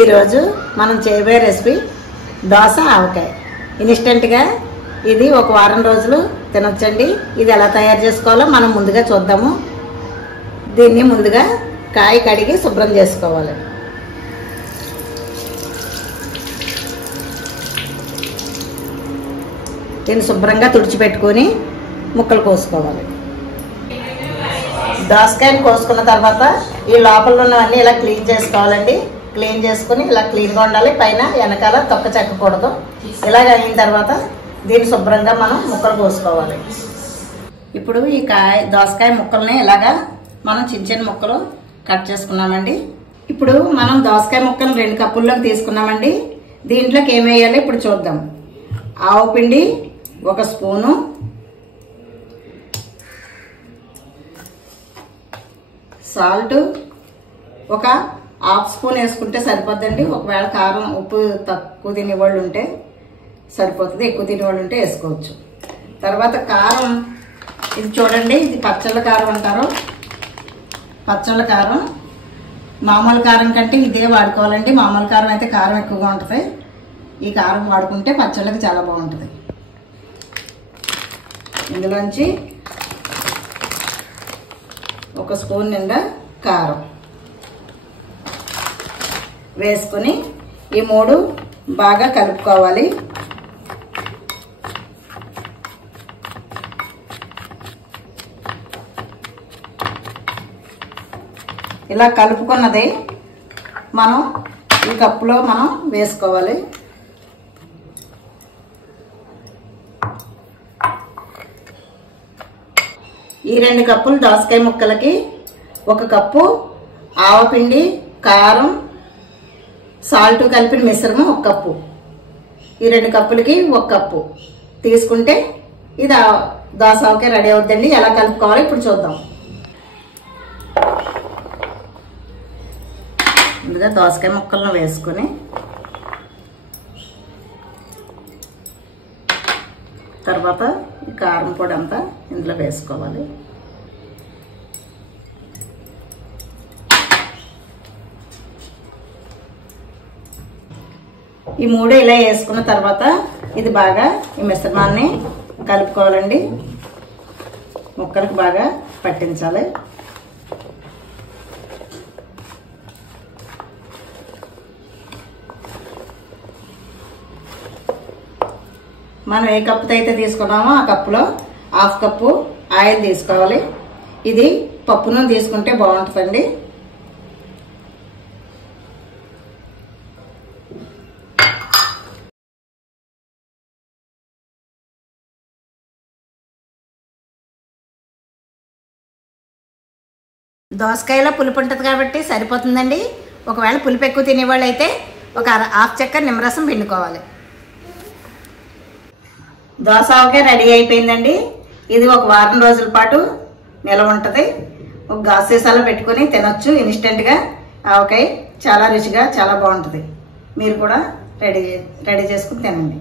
ఈరోజు మనం చేయబోయే రెసిపీ దోశ ఆవకాయ. ఇన్స్టెంట్గా ఇది ఒక వారం రోజులు తినొచ్చండి. ఇది ఎలా తయారు చేసుకోవాలో మనం ముందుగా చూద్దాము. దీన్ని ముందుగా కాయ కడిగి శుభ్రం చేసుకోవాలి. దీన్ని శుభ్రంగా తుడిచిపెట్టుకొని ముక్కలు కోసుకోవాలి. దోసకాయలు కోసుకున్న తర్వాత ఈ లోపల ఉన్నవన్నీ ఇలా క్లీన్ చేసుకోవాలండి. క్లీన్ చేసుకుని ఇలా క్లీన్గా ఉండాలి. పైన వెనకాల తొక్క చెక్కకూడదు. ఇలాగ అయిన తర్వాత దీన్ని శుభ్రంగా మనం ముక్కలు కోసుకోవాలి. ఇప్పుడు ఈ దోసకాయ ముక్కల్ని ఇలాగా మనం చిన్న చిన్న ముక్కలు కట్ చేసుకున్నామండి. ఇప్పుడు మనం దోసకాయ ముక్కలు 2 కప్పుల్లోకి తీసుకున్నామండి. దీంట్లోకి ఏం వేయాలి ఇప్పుడు చూద్దాం. ఆవు పిండి 1 స్పూను, సాల్ట్ 1/2 స్పూన్ వేసుకుంటే సరిపోద్దండి. ఒకవేళ కారం ఉప్పు తక్కువ తినేవాళ్ళు ఉంటే సరిపోతుంది, ఎక్కువ తినేవాళ్ళు ఉంటే వేసుకోవచ్చు. తర్వాత కారం, ఇది చూడండి, ఇది పచ్చళ్ళ కారం అంటారు. పచ్చళ్ళ కారం మామూలు కారం కంటే ఇదే వాడుకోవాలండి. మామూలు కారం అయితే కారం ఎక్కువగా ఉంటుంది. ఈ కారం వాడుకుంటే పచ్చళ్ళకి చాలా బాగుంటుంది. ఇందులోంచి 1 స్పూన్ నిండా కారం వేసుకొని ఈ 3 బాగా కలుపుకోవాలి. ఇలా కలుపుకున్నది మనం ఈ కప్పులో మనం వేసుకోవాలి. ఈ 2 కప్పులు దోసకాయ ముక్కలకి 1 కప్పు ఆవపిండి, కారం, సాల్ట్ కలిపిన మిశ్రమం 1 కప్పు. ఈ 2 కప్పులకి 1 కప్పు తీసుకుంటే ఇది దోస ఆవకాయ రెడీ అవుతుందండి. ఎలా కలుపుకోవాలో ఇప్పుడు చూద్దాం. ముందుగా దోసకాయ ముక్కలను వేసుకొని తర్వాత ఈ కారం పొడి అంతా ఇందులో వేసుకోవాలి. ఈ 3 ఇలా వేసుకున్న తర్వాత ఇది బాగా ఈ మిశ్రమాన్ని కలుపుకోవాలండి. ముక్కలకు బాగా పట్టించాలి. మనం ఏ కప్పుతో అయితే తీసుకున్నామో ఆ కప్పులో 1/2 కప్పు ఆయిల్ తీసుకోవాలి. ఇది పప్పు నూనె తీసుకుంటే బాగుంటుందండి. దోసకాయలో పులుపు ఉంటుంది కాబట్టి సరిపోతుందండి. ఒకవేళ పులుపు ఎక్కువ తినేవాళ్ళు అయితే 1/2 చెక్క నిమ్మరసం పిండుకోవాలి. దోస ఆవకాయ రెడీ అయిపోయిందండి. ఇది ఒక వారం రోజుల పాటు నిల్వ ఉంటుంది. ఒక గాజు సీసాలో పెట్టుకుని తినొచ్చు. ఇన్స్టెంట్గా ఆవకాయ చాలా రుచిగా చాలా బాగుంటుంది. మీరు కూడా రెడీ చేసుకుని తినండి.